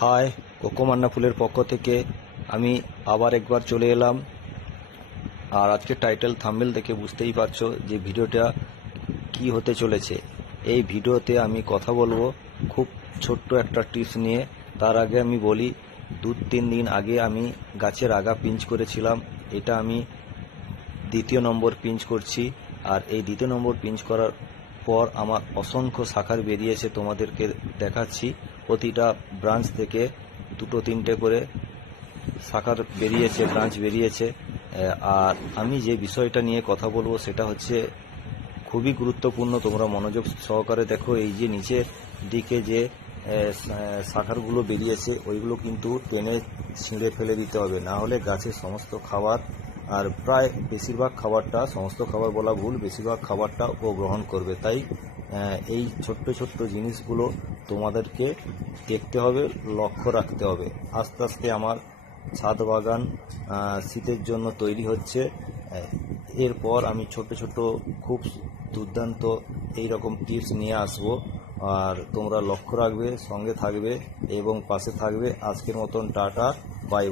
High, কোকোমান্না ফুলের পক্ষ থেকে আমি আবার একবার চলে এলাম। আর আজকে টাইটেল থাম্বনেল দেখে বুঝতেই পারছো যে ভিডিওটা কি হতে চলেছে। এই ভিডিওতে আমি কথা বলবো খুব ছোট্ট একটা টিপস নিয়ে। তার আগে আমি বলি, 2-3 দিন আগে আমি গাছের আগা পিঞ্চ করেছিলাম। এটা আমি দ্বিতীয় নম্বর পিঞ্চ করছি। আর এই দ্বিতীয় নম্বর পিঞ্চ করার পর আমার অসংখ্য শাখার বেরিয়েছে, তোমাদেরকে দেখাচ্ছি। প্রতিটা ব্রাঞ্চ থেকে 2-3টে করে শাখার বেরিয়েছে, ব্রাঞ্চ বেরিয়েছে। আর আমি যে বিষয়টা নিয়ে কথা বলবো সেটা হচ্ছে খুবই গুরুত্বপূর্ণ। তোমরা মনোযোগ সহকারে দেখো। এই যে নিচের দিকে যে শাখারগুলো বেরিয়েছে ওইগুলো কিন্তু টেনে ছিঁড়ে ফেলে দিতে হবে, না হলে গাছের সমস্ত খাবার, আর প্রায় বেশিরভাগ খাবারটা, সমস্ত খাবার বলা ভুল, বেশিরভাগ খাবারটা ও গ্রহণ করবে। তাই এই ছোট্ট ছোট্ট জিনিসগুলো তোমাদেরকে দেখতে হবে, লক্ষ্য রাখতে হবে। আস্তে আস্তে আমার ছাদ বাগান শীতের জন্য তৈরি হচ্ছে। এরপর আমি ছোট ছোট খুব দুর্দান্ত এই রকম টিপস নিয়ে আসব। আর তোমরা লক্ষ্য রাখবে, সঙ্গে থাকবে এবং পাশে থাকবে। আজকের মতন টাটা, বাই।